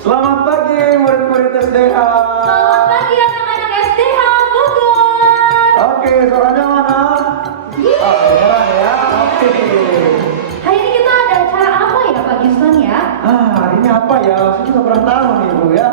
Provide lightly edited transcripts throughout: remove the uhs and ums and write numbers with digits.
Selamat pagi murid-murid SDH. Selamat pagi anak-anak SDH Bogor. Oke, suaranya mana? Oh, kedengeran ya. Oke. Hari ini kita ada acara apa ya Pak Giston ya? Hari ini apa ya? Saya juga kurang tahu nih Bu ya.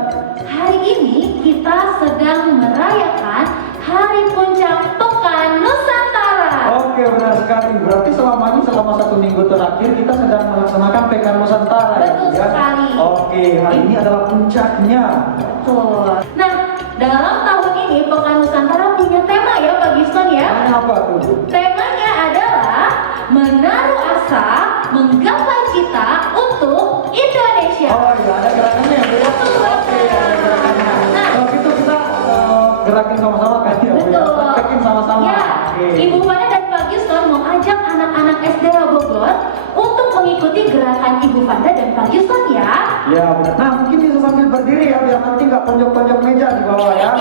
Hari ini kita sedang merayakan Hari Puncak Pekan Nusantara. Oke, benar sekali. Berarti selama 1 minggu terakhir kita sedang melaksanakan Pekan Nusantara. Betul ya? sekali. Oke, hari ini adalah puncaknya. Betul. Nah, dalam tahun ini Pekan Nusantara punya tema ya Pak Giston ya. Apa tuh Bu? Temanya adalah menaruh asa, menggapai cita untuk Indonesia. Oh iya, ada gerakannya ya Bu ya. Oke, ada gerakannya. Nah. Kalau gitu kita gerakin sama-sama kan ya Bu ya. Betul. Praktekin sama-sama. Ya, Oke. Ibu Fanda dan Pak Giston mau ajak anak-anak SDH Bogor untuk mengikuti gerakan Ibu Fanda dan Pak Giston ya. Ya benar. Nah mungkin bisa sambil berdiri ya biar nanti nggak ponjok-ponjok meja di bawah ya.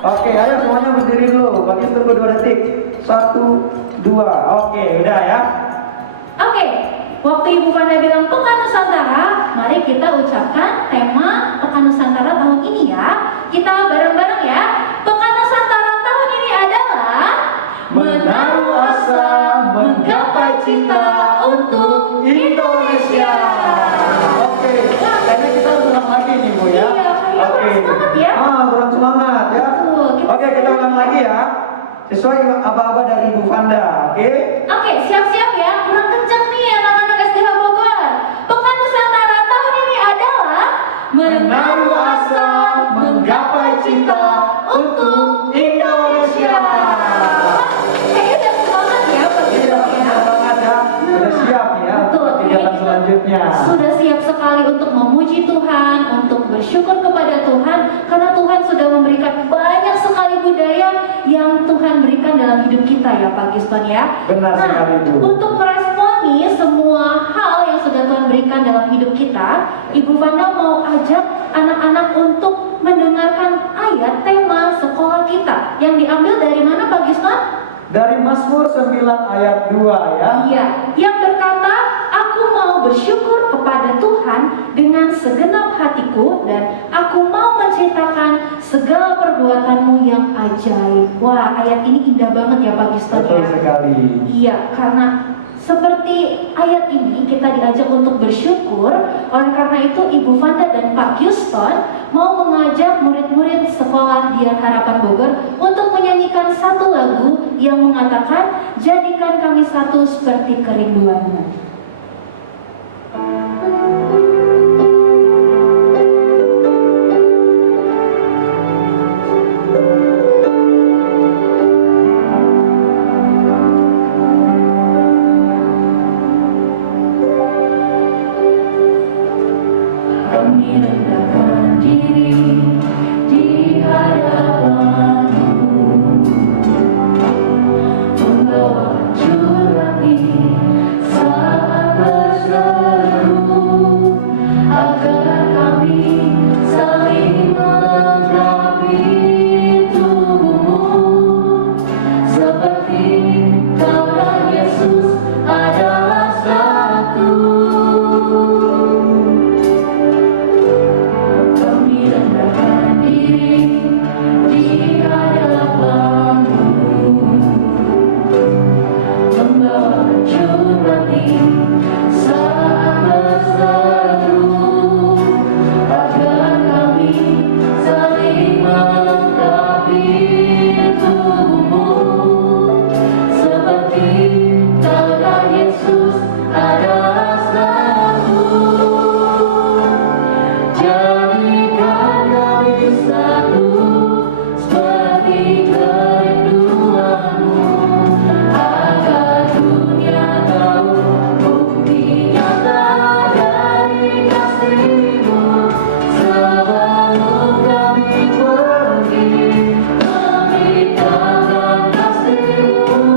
Oke, ayo semuanya berdiri dulu. Bagi tunggu 2 detik. 1, 2. Oke, udah ya. Oke, waktu Ibu Fanda bilang Pekan Nusantara, mari kita ucapkan tema Pekan Nusantara tahun ini ya. Kita bareng-bareng ya. Pekan Nusantara tahun ini adalah Menaruh asa, menggapai cita untuk Indonesia. Oke, kayaknya kita ulang lagi nih Bu ya. Iya, kayaknya kurang semangat ya. Kurang semangat ya. Betul, Oke, kita ulang lagi ya. Sesuai aba-aba dari Ibu Fanda, oke? Oke, siap-siap ya. Kurang kencang nih anak-anak SDH Bogor. Pekan Nusantara tahun ini adalah Menaruh asa, menggapai cita untuk Indonesia. Kayaknya udah semangat ya Pak Iya, Giston ya. benar banget ya. Sudah siap ya Betul, untuk kegiatan kayaknya selanjutnya. sudah siap sekali untuk memuji Tuhan, untuk bersyukur kepada Tuhan, karena Tuhan sudah memberikan banyak sekali budaya yang Tuhan berikan dalam hidup kita ya Pak Giston ya. Benar sekali, Bu. Untuk meresponi semua hal yang sudah Tuhan berikan dalam hidup kita, Ibu Fanda mau ajak anak-anak untuk mendengarkan ayat tema sekolah kita yang diambil dari mana Pak Giston? Dari Mazmur 9 ayat 2 ya. Iya, yang berkata, aku mau bersyukur kepada Tuhan dengan segenap hatiku dan aku mau menceritakan segala perbuatanmu yang ajaib. Wah, ayat ini indah banget ya Pak Giston Betul ya. sekali. Iya, karena seperti ayat ini kita diajak untuk bersyukur. Oleh karena itu Ibu Fanda dan Pak Giston mau mengajak murid-murid sekolah Dian Harapan Bogor untuk menyanyikan satu lagu yang mengatakan jadikan kami satu seperti kerinduanmu. Kami rendahkan diri di hadapan-Mu, membawa curhati saat berseru, agar kami saling melengkapi tubuh-Mu, seperti Kau dan Yesus adalah satu. Kami rendahkan diri di hadapan-Mu, membawa curhati saat berseru, agar kami saling melengkapi tubuh-Mu, seperti Kau dan Yesus adalah satu. Jadikan kami satu seperti kerinduan-Mu, agar dunia tahu bukti nyata dari kasih-Mu. Sebelum kami pergi, memberitakan kasih-Mu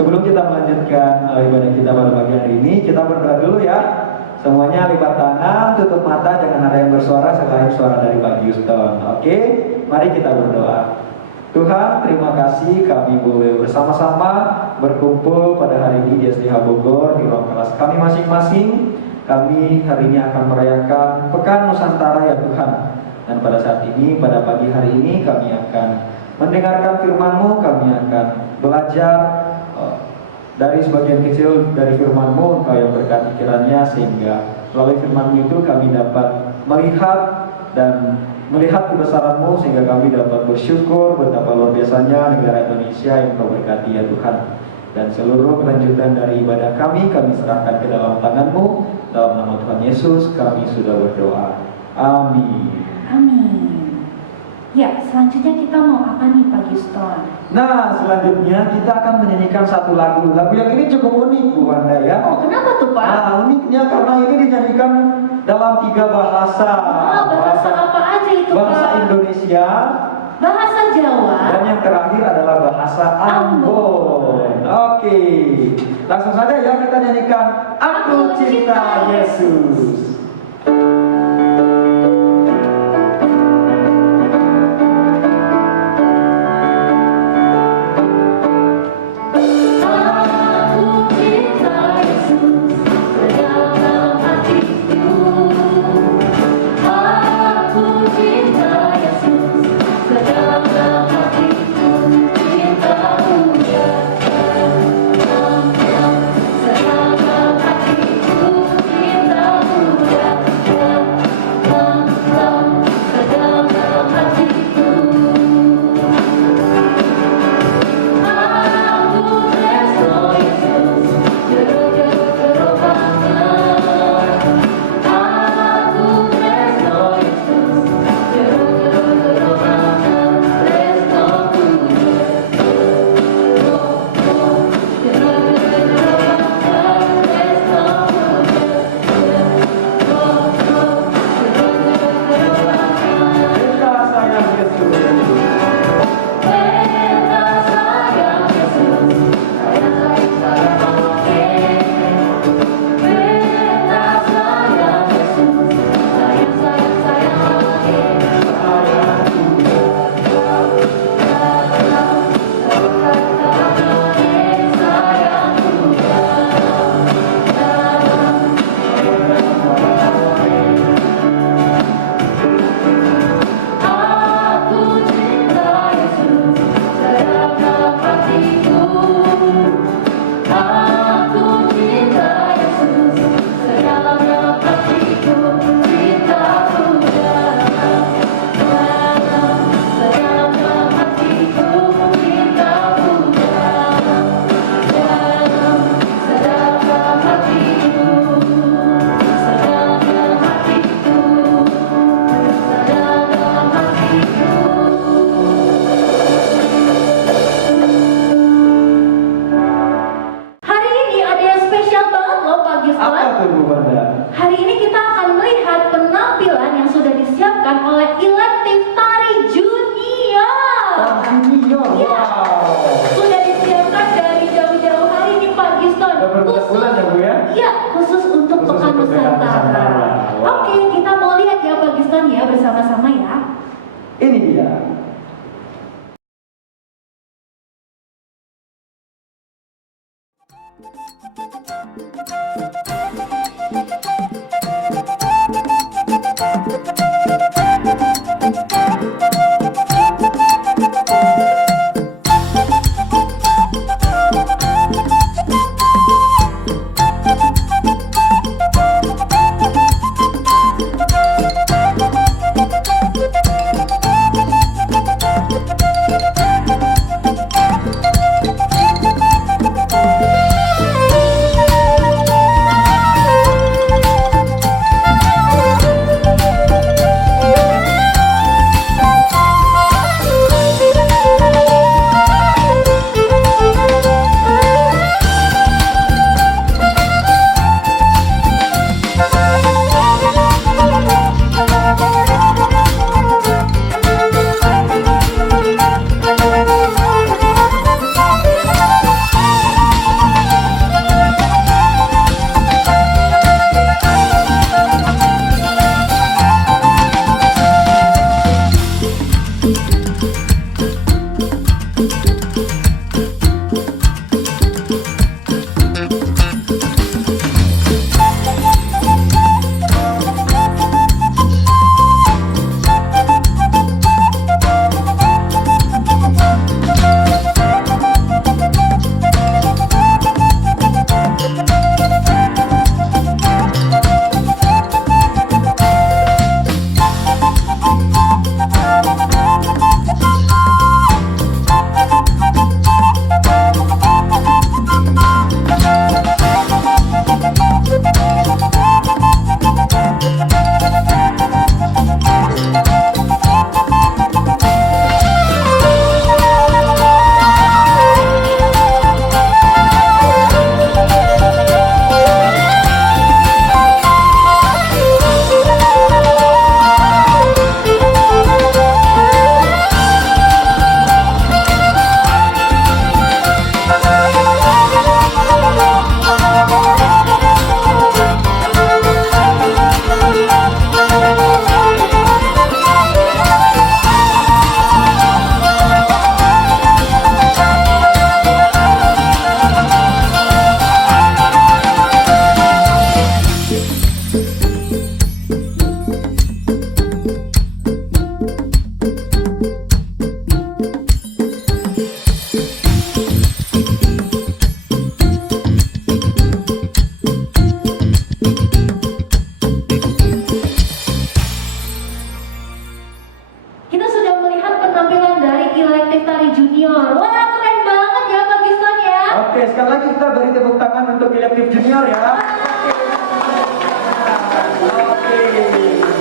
Sebelum kita melanjutkan ibadah kita pada pagi hari ini, kita berdoa dulu ya. Semuanya lipat tangan, tutup mata, jangan ada yang bersuara selain suara dari Pak Houston. Oke, mari kita berdoa. Tuhan, terima kasih kami boleh bersama-sama berkumpul pada hari ini di SDH Bogor di ruang kelas kami masing-masing. Kami hari ini akan merayakan Pekan Nusantara ya Tuhan. Dan pada saat ini, pada pagi hari ini kami akan mendengarkan firman-Mu, kami akan belajar dari sebagian kecil dari firman-Mu, Engkau yang berkati kiranya, sehingga melalui firman-Mu itu kami dapat melihat dan melihat kebesaran-Mu, sehingga kami dapat bersyukur betapa luar biasanya negara Indonesia yang Kau berkati ya Tuhan. Dan seluruh kelanjutan dari ibadah kami serahkan ke dalam tangan-Mu. Dalam nama Tuhan Yesus kami sudah berdoa. Amin. Amin. Ya, selanjutnya kita mau apa nih Pak Houston? Nah, selanjutnya kita akan menyanyikan satu lagu. Lagu yang ini cukup unik Bu Wanda ya. Oh, kenapa tuh Pak? Nah, uniknya karena ini dinyanyikan dalam 3 bahasa. Bahasa apa aja itu Bahasa Pak? Indonesia, Bahasa Jawa, dan yang terakhir adalah bahasa Ambon. Oke, langsung saja ya kita nyanyikan Aku Cinta Yesus. Cintamu Junior. Wah, keren banget ya Pak Giston ya. Oke, sekali lagi kita beri tepuk tangan untuk Elective Junior ya. Oke.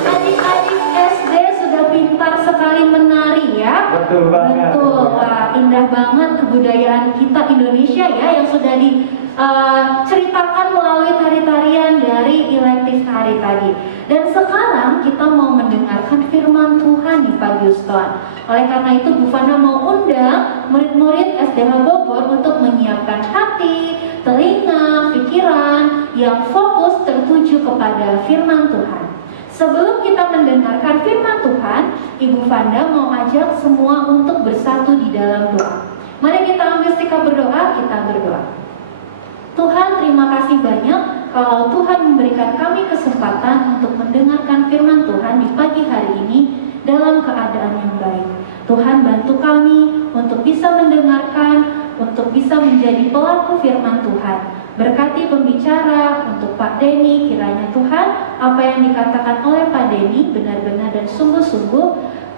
Adik-adik SD sudah pintar sekali menari ya. Betul banget. Betul. Wah, indah banget kebudayaan kita Indonesia ya yang sudah diceritakan melalui tari-tarian dari elective tari tadi. Dan sekarang kita mau mendengarkan firman Tuhan nih Pak Guston. Oleh karena itu Bu Fana mau undang murid-murid SDH Bogor untuk menyiapkan hati, telinga, pikiran yang fokus tertuju kepada firman Tuhan. Sebelum kita mendengarkan firman Tuhan, Ibu Fanda mau ajak semua untuk bersatu di dalam doa. Mari kita ambil sikap berdoa, kita berdoa. Tuhan, terima kasih banyak kalau Tuhan memberikan kami kesempatan untuk mendengarkan firman Tuhan di pagi hari ini dalam keadaan yang baik. Tuhan, bantu kami untuk bisa mendengarkan, untuk bisa menjadi pelaku firman Tuhan. Berkati pembicara untuk Pak Denny, kiranya Tuhan apa yang dikatakan oleh Pak Denny benar-benar dan sungguh-sungguh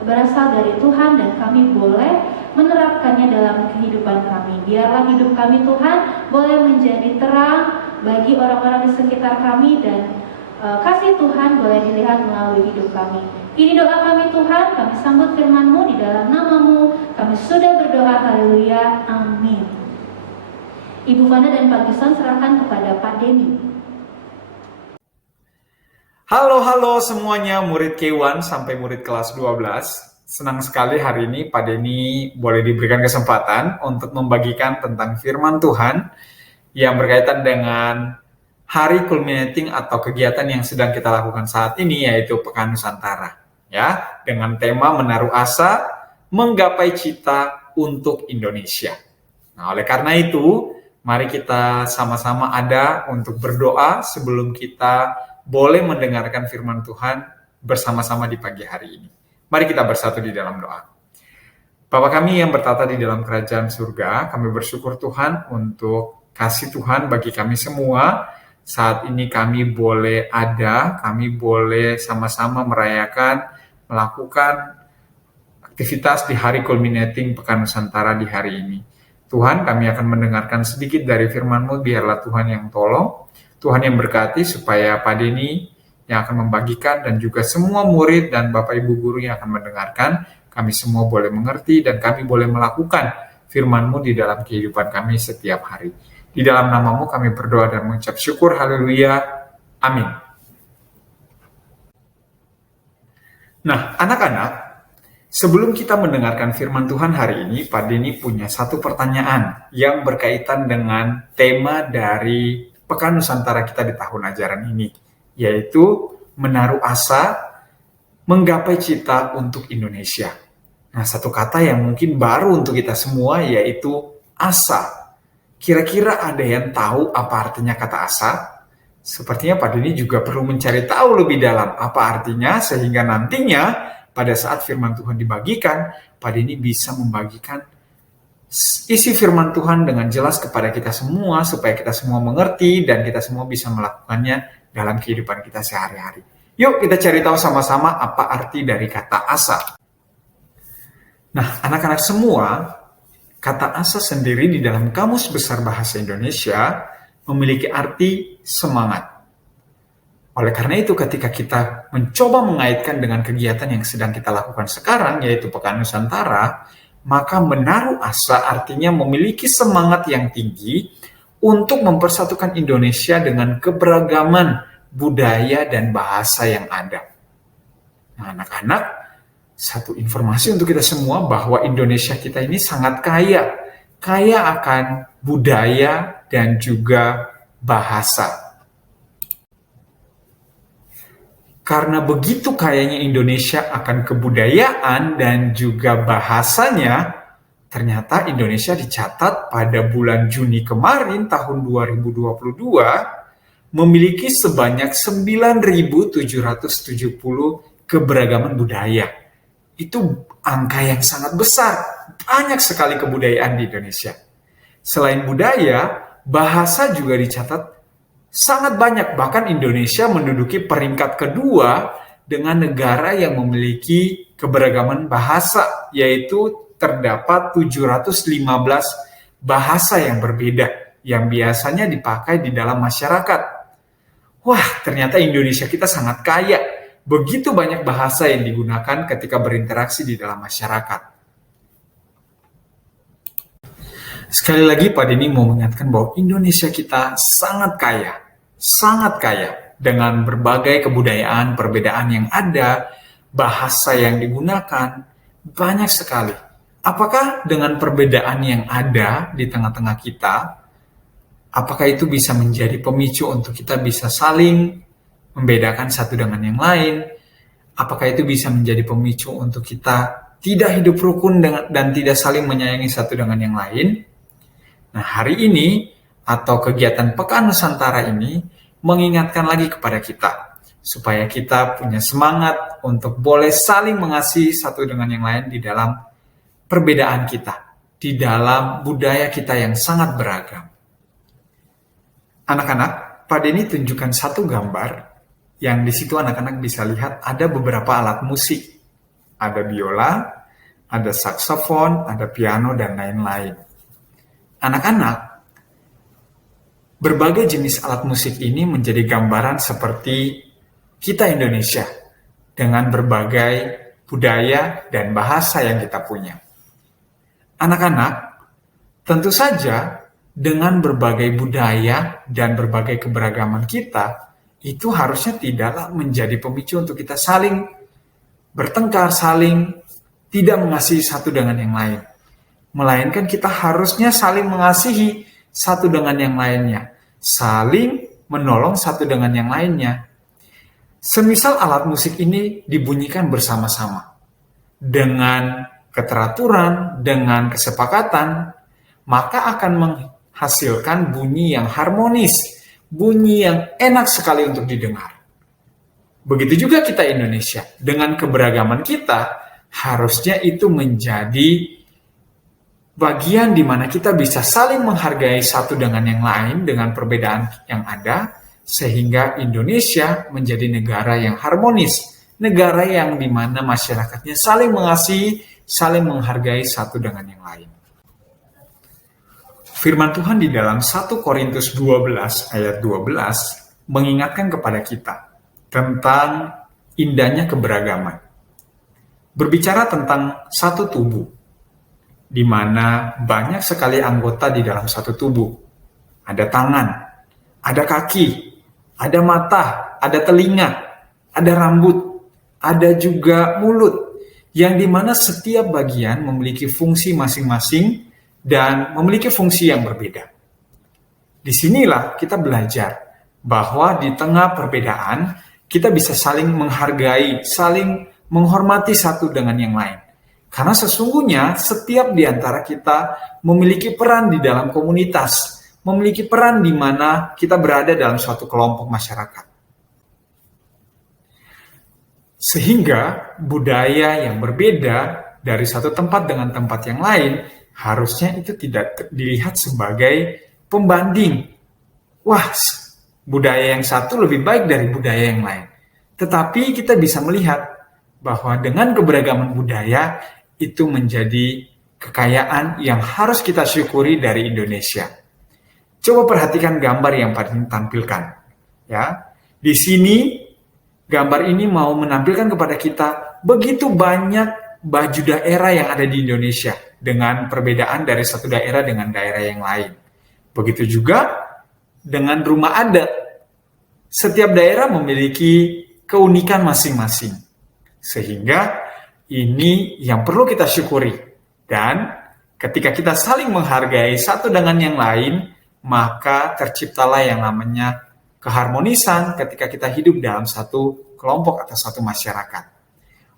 berasal dari Tuhan dan kami boleh menerapkannya dalam kehidupan kami. Biarlah hidup kami Tuhan boleh menjadi terang bagi orang-orang di sekitar kami dan kasih Tuhan boleh dilihat melalui hidup kami. Ini doa kami Tuhan, kami sambut firman-Mu di dalam nama-Mu. Kami sudah berdoa, haleluya, amin. Ibu Fana dan Pak Guston serahkan kepada Pak Denny. Halo semuanya, murid K1 sampai murid kelas 12. Senang sekali hari ini Pak Denny boleh diberikan kesempatan untuk membagikan tentang firman Tuhan yang berkaitan dengan hari culminating atau kegiatan yang sedang kita lakukan saat ini, yaitu Pekan Nusantara. Ya, dengan tema menaruh asa, menggapai cita untuk Indonesia. Nah, oleh karena itu, mari kita sama-sama ada untuk berdoa sebelum kita boleh mendengarkan firman Tuhan bersama-sama di pagi hari ini. Mari kita bersatu di dalam doa. Bapa kami yang bertata di dalam kerajaan surga, kami bersyukur Tuhan untuk kasih Tuhan bagi kami semua. Saat ini kami boleh ada, kami boleh sama-sama merayakan, melakukan aktivitas di hari culminating Pekan Nusantara di hari ini. Tuhan, kami akan mendengarkan sedikit dari firman-Mu, biarlah Tuhan yang tolong, Tuhan yang berkati supaya Pak Denny yang akan membagikan dan juga semua murid dan Bapak Ibu guru yang akan mendengarkan, kami semua boleh mengerti dan kami boleh melakukan firman-Mu di dalam kehidupan kami setiap hari. Di dalam nama-Mu kami berdoa dan mengucap syukur, haleluya, amin. Nah, anak-anak, sebelum kita mendengarkan firman Tuhan hari ini, Pak Denny punya satu pertanyaan yang berkaitan dengan tema dari Pekan Nusantara kita di tahun ajaran ini, yaitu menaruh asa, menggapai cita untuk Indonesia. Nah, satu kata yang mungkin baru untuk kita semua, yaitu asa. Kira-kira ada yang tahu apa artinya kata asa? Sepertinya Pak Denny juga perlu mencari tahu lebih dalam apa artinya, sehingga nantinya pada saat firman Tuhan dibagikan, Pak Denny bisa membagikan isi firman Tuhan dengan jelas kepada kita semua, supaya kita semua mengerti dan kita semua bisa melakukannya dalam kehidupan kita sehari-hari. Yuk kita cari tahu sama-sama apa arti dari kata asa. Nah, anak-anak semua, kata asa sendiri di dalam Kamus Besar Bahasa Indonesia memiliki arti semangat. Oleh karena itu, ketika kita mencoba mengaitkan dengan kegiatan yang sedang kita lakukan sekarang, yaitu Pekan Nusantara, maka menaruh asa artinya memiliki semangat yang tinggi untuk mempersatukan Indonesia dengan keberagaman budaya dan bahasa yang ada. Nah, anak-anak, satu informasi untuk kita semua bahwa Indonesia kita ini sangat kaya akan budaya dan juga bahasa. Karena begitu kayanya Indonesia akan kebudayaan dan juga bahasanya, ternyata Indonesia dicatat pada bulan Juni kemarin tahun 2022 memiliki sebanyak 9.770 keberagaman budaya. Itu angka yang sangat besar. Banyak sekali kebudayaan di Indonesia. Selain budaya, bahasa juga dicatat sangat banyak. Bahkan Indonesia menduduki peringkat kedua dengan negara yang memiliki keberagaman bahasa, yaitu terdapat 715 bahasa yang berbeda yang biasanya dipakai di dalam masyarakat. Wah, ternyata Indonesia kita sangat kaya. Begitu banyak bahasa yang digunakan ketika berinteraksi di dalam masyarakat. Sekali lagi, Pak Denny mau mengingatkan bahwa Indonesia kita sangat kaya dengan berbagai kebudayaan, perbedaan yang ada, bahasa yang digunakan, banyak sekali. Apakah dengan perbedaan yang ada di tengah-tengah kita, apakah itu bisa menjadi pemicu untuk kita bisa saling membedakan satu dengan yang lain? Apakah itu bisa menjadi pemicu untuk kita tidak hidup rukun dan tidak saling menyayangi satu dengan yang lain? Nah, hari ini atau kegiatan Pekan Nusantara ini mengingatkan lagi kepada kita supaya kita punya semangat untuk boleh saling mengasihi satu dengan yang lain di dalam perbedaan kita, di dalam budaya kita yang sangat beragam. Anak-anak, Pak Denny tunjukkan satu gambar yang di situ anak-anak bisa lihat ada beberapa alat musik. Ada biola, ada saksofon, ada piano, dan lain-lain. Anak-anak, berbagai jenis alat musik ini menjadi gambaran seperti kita Indonesia dengan berbagai budaya dan bahasa yang kita punya. Anak-anak, tentu saja dengan berbagai budaya dan berbagai keberagaman kita, itu harusnya tidaklah menjadi pemicu untuk kita saling bertengkar, saling tidak mengasihi satu dengan yang lain. Melainkan kita harusnya saling mengasihi satu dengan yang lainnya, saling menolong satu dengan yang lainnya. Semisal alat musik ini dibunyikan bersama-sama, dengan keteraturan, dengan kesepakatan, maka akan menghasilkan bunyi yang harmonis, bunyi yang enak sekali untuk didengar. Begitu juga kita Indonesia, dengan keberagaman kita, harusnya itu menjadi bagian di mana kita bisa saling menghargai satu dengan yang lain dengan perbedaan yang ada, sehingga Indonesia menjadi negara yang harmonis, negara yang di mana masyarakatnya saling mengasihi, saling menghargai satu dengan yang lain. Firman Tuhan di dalam 1 Korintus 12 ayat 12 mengingatkan kepada kita tentang indahnya keberagaman. Berbicara tentang satu tubuh, di mana banyak sekali anggota di dalam satu tubuh. Ada tangan, ada kaki, ada mata, ada telinga, ada rambut, ada juga mulut, yang di mana setiap bagian memiliki fungsi masing-masing dan memiliki fungsi yang berbeda. Disinilah kita belajar bahwa di tengah perbedaan, kita bisa saling menghargai, saling menghormati satu dengan yang lain. Karena sesungguhnya setiap di antara kita memiliki peran di dalam komunitas, memiliki peran di mana kita berada dalam suatu kelompok masyarakat. Sehingga budaya yang berbeda dari satu tempat dengan tempat yang lain, harusnya itu tidak dilihat sebagai pembanding. Wah, budaya yang satu lebih baik dari budaya yang lain. Tetapi kita bisa melihat bahwa dengan keberagaman budaya, itu menjadi kekayaan yang harus kita syukuri dari Indonesia. Coba perhatikan gambar yang paling tampilkan. Ya, di sini gambar ini mau menampilkan kepada kita begitu banyak baju daerah yang ada di Indonesia dengan perbedaan dari satu daerah dengan daerah yang lain. Begitu juga dengan rumah adat. Setiap daerah memiliki keunikan masing-masing. Sehingga ini yang perlu kita syukuri. Dan ketika kita saling menghargai satu dengan yang lain, maka terciptalah yang namanya keharmonisan ketika kita hidup dalam satu kelompok atau satu masyarakat.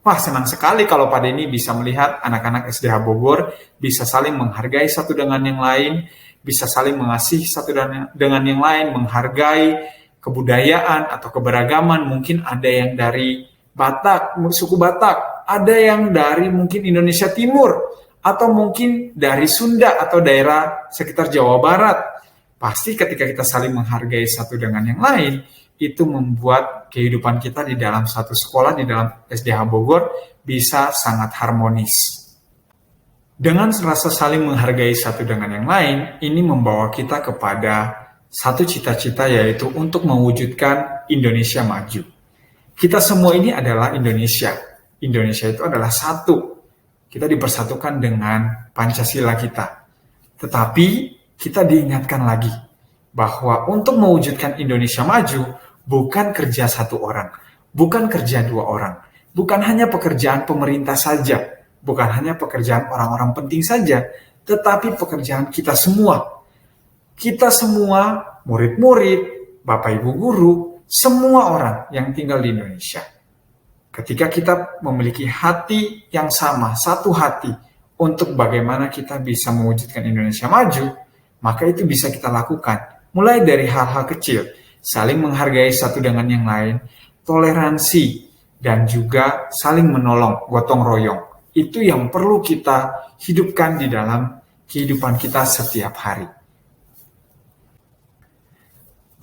Wah, senang sekali kalau Pak Denny bisa melihat anak-anak SDH Bogor bisa saling menghargai satu dengan yang lain, bisa saling mengasihi satu dengan yang lain, menghargai kebudayaan atau keberagaman. Mungkin ada yang dari Batak, suku Batak, ada yang dari mungkin Indonesia Timur, atau mungkin dari Sunda atau daerah sekitar Jawa Barat. Pasti ketika kita saling menghargai satu dengan yang lain, itu membuat kehidupan kita di dalam satu sekolah, di dalam SDH Bogor, bisa sangat harmonis. Dengan rasa saling menghargai satu dengan yang lain, ini membawa kita kepada satu cita-cita, yaitu untuk mewujudkan Indonesia maju. Kita semua ini adalah Indonesia. Indonesia itu adalah satu. Kita dipersatukan dengan Pancasila kita. Tetapi kita diingatkan lagi bahwa untuk mewujudkan Indonesia maju bukan kerja satu orang, bukan kerja dua orang, bukan hanya pekerjaan pemerintah saja, bukan hanya pekerjaan orang-orang penting saja, tetapi pekerjaan kita semua. Kita semua, murid-murid, Bapak Ibu guru, semua orang yang tinggal di Indonesia. Ketika kita memiliki hati yang sama, satu hati, untuk bagaimana kita bisa mewujudkan Indonesia maju, maka itu bisa kita lakukan. Mulai dari hal-hal kecil, saling menghargai satu dengan yang lain, toleransi, dan juga saling menolong, gotong royong. Itu yang perlu kita hidupkan di dalam kehidupan kita setiap hari.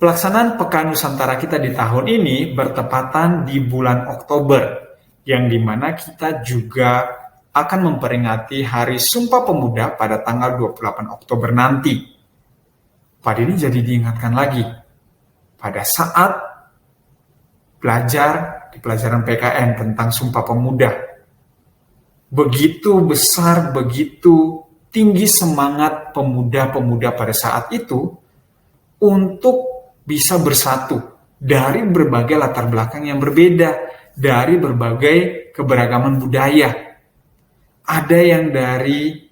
Pelaksanaan Pekan Nusantara kita di tahun ini bertepatan di bulan Oktober, yang dimana kita juga akan memperingati Hari Sumpah Pemuda pada tanggal 28 Oktober nanti. Pada ini jadi diingatkan lagi, pada saat belajar di pelajaran PKN tentang Sumpah Pemuda, begitu besar, begitu tinggi semangat pemuda-pemuda pada saat itu untuk bisa bersatu dari berbagai latar belakang yang berbeda, dari berbagai keberagaman budaya. Ada yang dari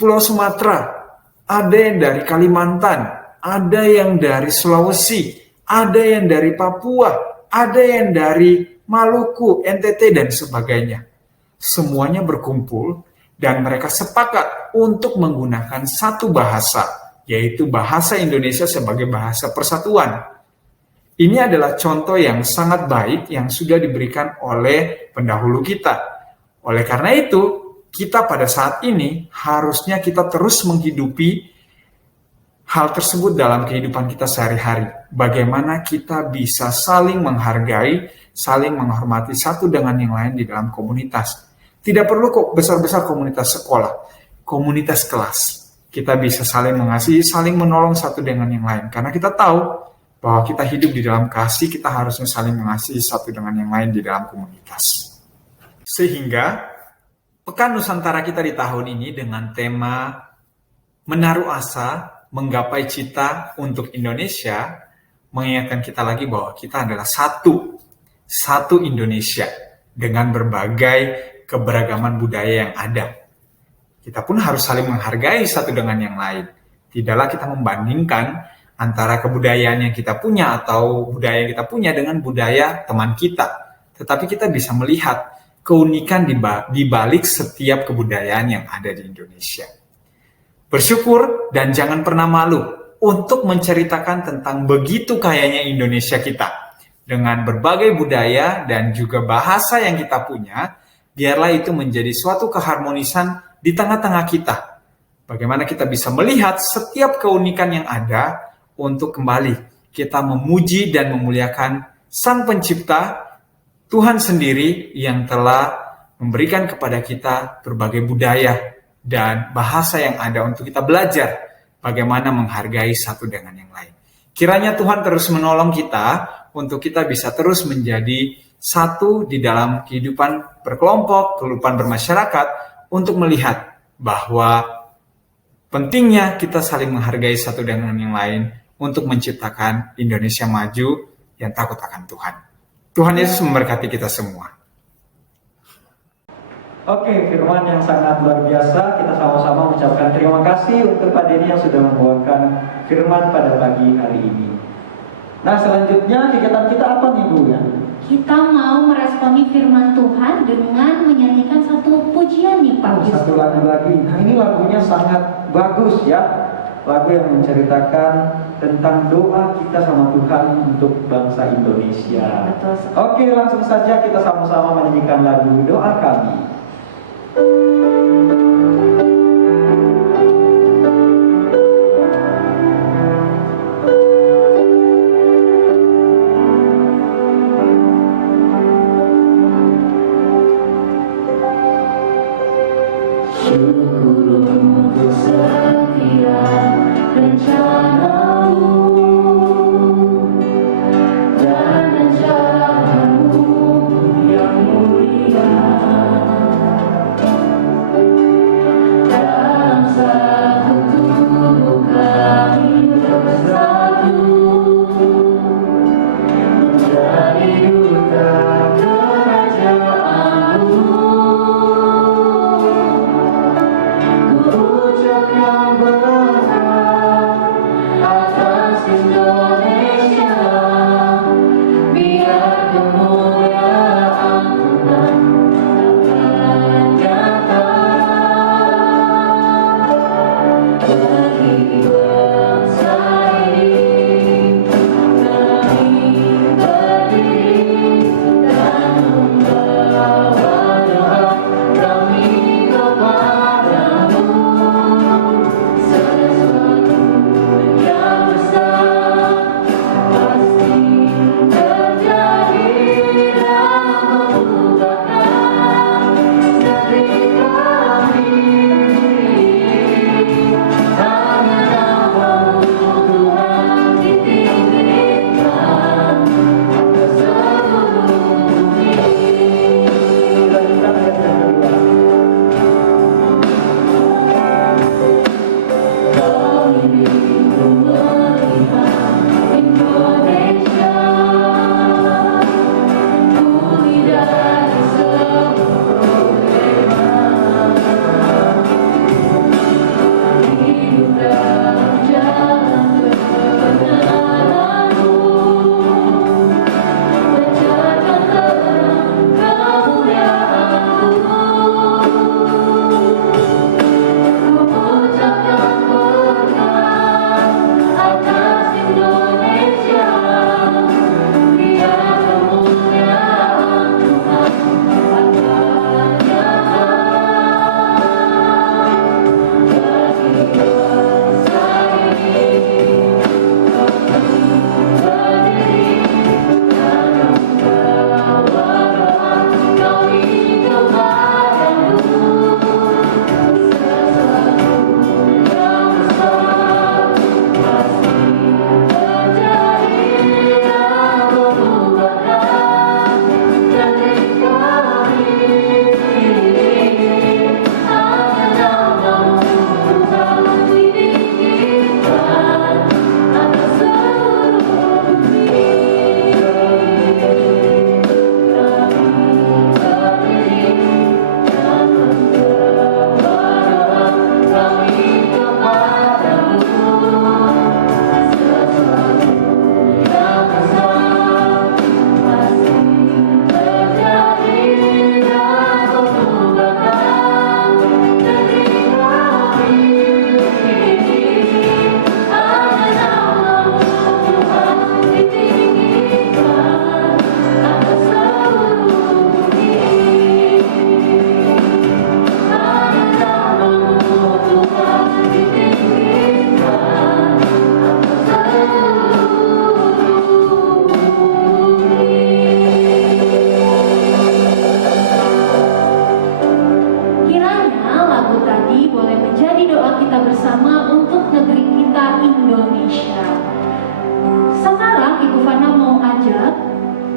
Pulau Sumatera, ada yang dari Kalimantan, ada yang dari Sulawesi, ada yang dari Papua, ada yang dari Maluku, NTT, dan sebagainya. Semuanya berkumpul dan mereka sepakat untuk menggunakan satu bahasa, yaitu bahasa Indonesia sebagai bahasa persatuan. Ini adalah contoh yang sangat baik yang sudah diberikan oleh pendahulu kita. Oleh karena itu, kita pada saat ini harusnya kita terus menghidupi hal tersebut dalam kehidupan kita sehari-hari. Bagaimana kita bisa saling menghargai, saling menghormati satu dengan yang lain di dalam komunitas. Tidak perlu kok besar-besar komunitas sekolah, komunitas kelas. Kita bisa saling mengasihi, saling menolong satu dengan yang lain. Karena kita tahu bahwa kita hidup di dalam kasih, kita harusnya saling mengasihi satu dengan yang lain di dalam komunitas. Sehingga Pekan Nusantara kita di tahun ini dengan tema menaruh asa, menggapai cita untuk Indonesia, mengingatkan kita lagi bahwa kita adalah satu Indonesia dengan berbagai keberagaman budaya yang ada. Kita pun harus saling menghargai satu dengan yang lain. Tidaklah kita membandingkan antara kebudayaan yang kita punya atau budaya yang kita punya dengan budaya teman kita. Tetapi kita bisa melihat keunikan di balik setiap kebudayaan yang ada di Indonesia. Bersyukur dan jangan pernah malu untuk menceritakan tentang begitu kayanya Indonesia kita. Dengan berbagai budaya dan juga bahasa yang kita punya, biarlah itu menjadi suatu keharmonisan di tengah-tengah kita. Bagaimana kita bisa melihat setiap keunikan yang ada untuk kembali kita memuji dan memuliakan Sang Pencipta, Tuhan sendiri yang telah memberikan kepada kita berbagai budaya dan bahasa yang ada untuk kita belajar bagaimana menghargai satu dengan yang lain. Kiranya Tuhan terus menolong kita untuk kita bisa terus menjadi satu di dalam kehidupan berkelompok, kehidupan bermasyarakat, untuk melihat bahwa pentingnya kita saling menghargai satu dengan yang lain untuk menciptakan Indonesia maju yang takut akan Tuhan. Tuhan Yesus memberkati kita semua. Oke, firman yang sangat luar biasa. Kita sama-sama mengucapkan terima kasih untuk Pak Denny yang sudah membawakan firman pada pagi hari ini. Nah, selanjutnya kegiatan kita apa nih Bu ya? Kita mau meresponi firman Tuhan dengan menyanyikan satu pujian nih Pak. Satu lagu lagi. Nah, ini lagunya sangat bagus ya. Lagu yang menceritakan tentang doa kita sama Tuhan untuk bangsa Indonesia. Betul. Oke, langsung saja kita sama-sama menyanyikan lagu Doa Kami. Syukur untuk setiap rencanamu dan rencanamu yang mulia. Dalam satu tubuh kami bersatu menjadi duta kerajaanmu. Ku ucapkan berkat atas Indonesia, biar kemuliaan Tuhan dapat nyata bagi bangsa ini. Kami berdiri dan membawa doa kami kepadamu. Sesuatu yang besar pasti terjadi dalam mengubahkan negeri kami. Hanya namamu Tuhan ditinggikan atas seluruh bumi. Lanjutkan ayat yang kedua. Kami rindu melihat Indonesia pulih dari semua problema, hidup dalam jalan kebenaran-Mu, lancarkan terang kemuliaan-Mu. Mengucapkan berkat atas Indonesia, biar kemuliaan Tuhan dapat nyata bagi bangsa ini. Kami berdiri dan membawa doa kami kepadamu. Sesuatu yang besar pasti terjadi dalam mengubahkan negeri kami. Hanya namamu Tuhan ditinggikan atas seluruh bumi. Kami berdiri dan membawa doa kami kepadamu. Sesuatu yang besar pasti terjadi dalam mengubahkan negeri kami. Hanya namamu Tuhan ditinggikan atas seluruh bumi. Hanya namamu Tuhan ditinggikan atas seluruh bumi. Kiranya lagu tadi boleh menjadi doa kita bersama untuk negeri kita Indonesia. Sekarang Ibu Fana mau ajak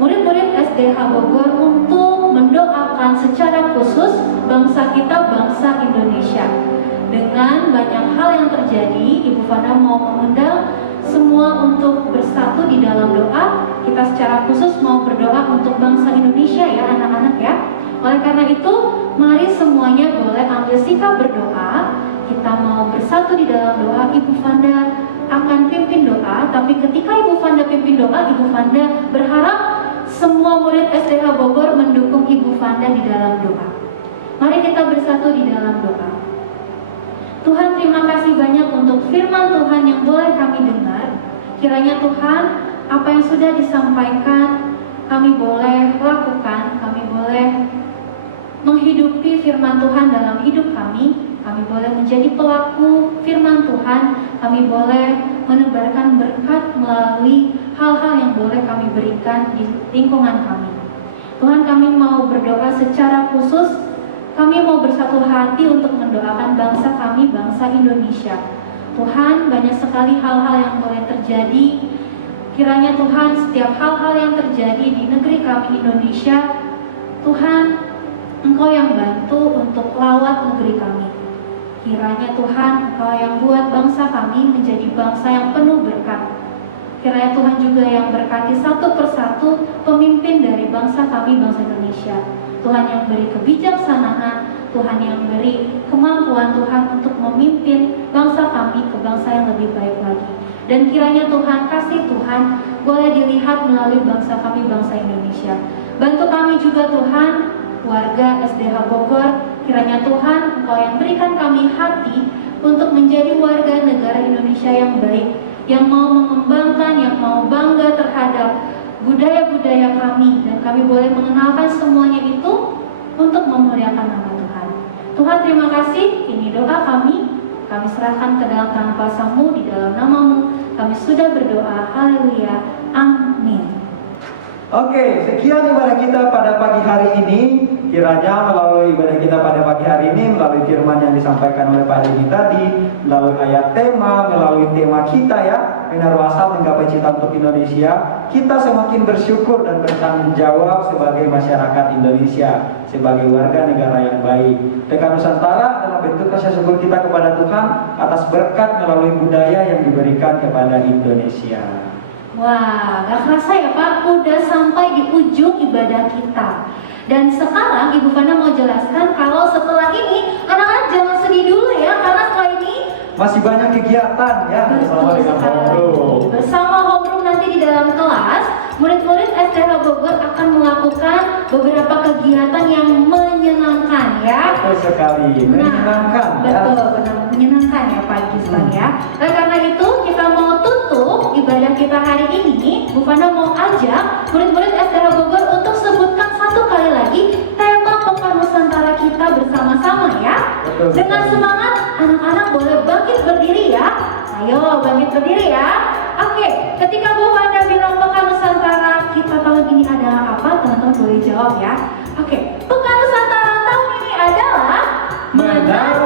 murid-murid SDH Bogor untuk mendoakan secara khusus bangsa kita, bangsa Indonesia. Dengan banyak hal yang terjadi, Ibu Fana mau mengundang semua untuk bersatu di dalam doa. Kita secara khusus mau berdoa untuk bangsa Indonesia ya anak-anak ya. Oleh karena itu, mari semuanya boleh ambil sikap berdoa. Kita mau bersatu di dalam doa. Ibu Fanda akan pimpin doa, tapi ketika Ibu Fanda pimpin doa, Ibu Fanda berharap semua murid SDH Bogor mendukung Ibu Fanda di dalam doa. Mari kita bersatu di dalam doa. Tuhan, terima kasih banyak untuk firman Tuhan yang boleh kami dengar. Kiranya Tuhan, apa yang sudah disampaikan kami boleh lakukan, kami boleh menghidupi firman Tuhan dalam hidup kami. Kami boleh menjadi pelaku firman Tuhan. Kami boleh menebarkan berkat melalui hal-hal yang boleh kami berikan di lingkungan kami. Tuhan, kami mau berdoa secara khusus kami mau bersatu hati untuk mendoakan bangsa kami, bangsa Indonesia. Tuhan, banyak sekali hal-hal yang boleh terjadi. Kiranya Tuhan, setiap hal-hal yang terjadi di negeri kami Indonesia, Tuhan, Engkau yang bantu untuk lawat negeri kami. Kiranya Tuhan, Engkau yang buat bangsa kami menjadi bangsa yang penuh berkat. Kiranya Tuhan juga yang berkati satu persatu pemimpin dari bangsa kami, bangsa Indonesia. Tuhan yang beri kebijaksanaan, Tuhan yang beri kemampuan Tuhan untuk memimpin bangsa kami ke bangsa yang lebih baik lagi. Dan kiranya Tuhan, kasih Tuhan boleh dilihat melalui bangsa kami, bangsa Indonesia. Bantu kami juga Tuhan, warga SDH Bogor, kiranya Tuhan Engkau yang berikan kami hati untuk menjadi warga negara Indonesia yang baik, yang mau mengembangkan, yang mau bangga terhadap budaya-budaya kami, dan kami boleh mengenalkan semuanya itu untuk memuliakan nama Tuhan. Tuhan, terima kasih, ini doa kami serahkan ke dalam tangan kuasa-Mu, di dalam nama-Mu kami sudah berdoa. Haleluya, amin. Oke, sekian ibadah kita pada pagi hari ini. Kiranya melalui ibadah kita pada pagi hari ini, melalui firman yang disampaikan oleh Pak Denny tadi, melalui ayat tema, melalui tema kita ya, Minar Wasal menggapai cita untuk Indonesia, kita semakin bersyukur dan bertanggung jawab sebagai masyarakat Indonesia, sebagai warga negara yang baik. PK Nusantara adalah bentuk rasa syukur kita kepada Tuhan atas berkat melalui budaya yang diberikan kepada Indonesia. Wah, gak kerasa ya Pak, udah sampai di ujung ibadah kita. Dan sekarang Ibu Fana mau jelaskan kalau setelah ini anak-anak jangan sedih dulu ya, karena setelah ini masih banyak kegiatan ya bersama dengan homeroom. Bersama homeroom nanti di dalam kelas, murid-murid SDH Bogor akan melakukan beberapa kegiatan yang menyenangkan ya. Betul sekali, menyenangkan ya. Betul, benar menyenangkan ya Pak Gisman ya. Nah, karena itu kita mau tutup ibadah kita hari ini. Bu Fana mau ajak murid-murid SDH Bogor untuk sebutkan satu kali lagi tema Pekan Nusantara kita bersama-sama ya. Betul, dengan semangat, anak-anak boleh bangkit berdiri ya. Ayo bangkit berdiri ya. Oke, ketika Bu Fana bilang Pekan Nusantara kita tahun ini adalah apa, teman-teman boleh jawab ya. Oke, Pekan Nusantara tahun ini adalah Menari